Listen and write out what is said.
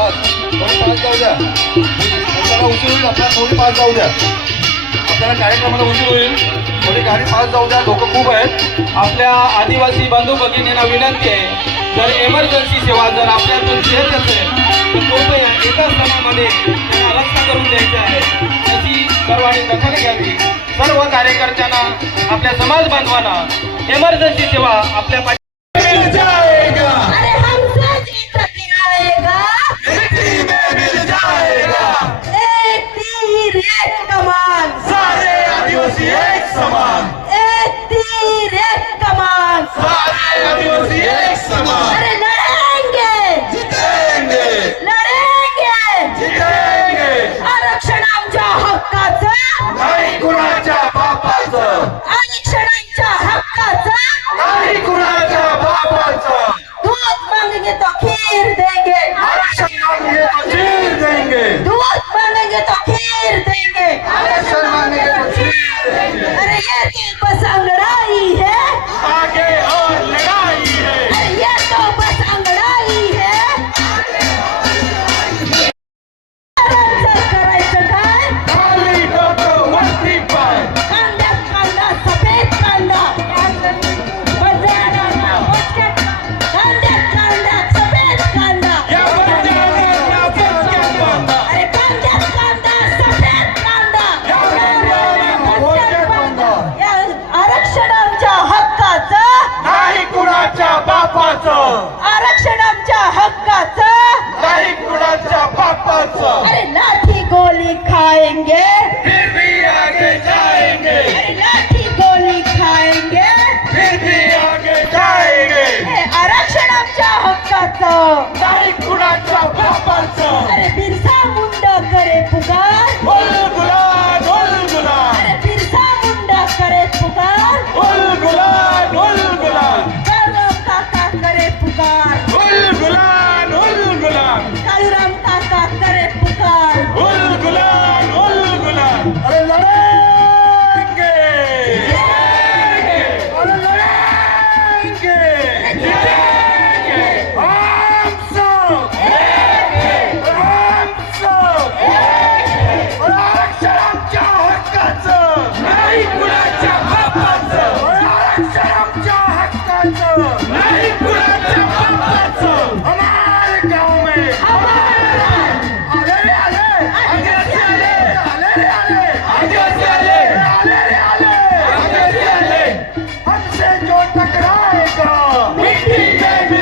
जाऊ द्या. आपल्याला उशीर होईल आपल्याला थोडी पास जाऊ द्या. आपल्याला कार्यक्रमाला उशीर होईल. थोडी गाडी पास जाऊ द्या. लोकं खूप आहेत. आपल्या आदिवासी बंधू भगिनींना विनंती आहे जर एमर्जन्सी सेवा जर आपल्यातून येत असेल तर कृपया एकाच सणामध्ये त्यांना रस्ता करून द्यायचे आहे. त्याची सर्वांनी दखल घ्यावी. सर्व कार्यकर्त्यांना आपल्या समाज बांधवांना एमर्जन्सी सेवा आपल्या देंगे अरे ये बस अंगड़ाई है आगे। अरे लाठी गोली खाएंगे। फिर भी आगे जाएंगे अरे लाठी गोली खाएंगे। फिर भी आगे जाएंगे। आरक्षण आमच्या हक्काचं। Mickey, baby!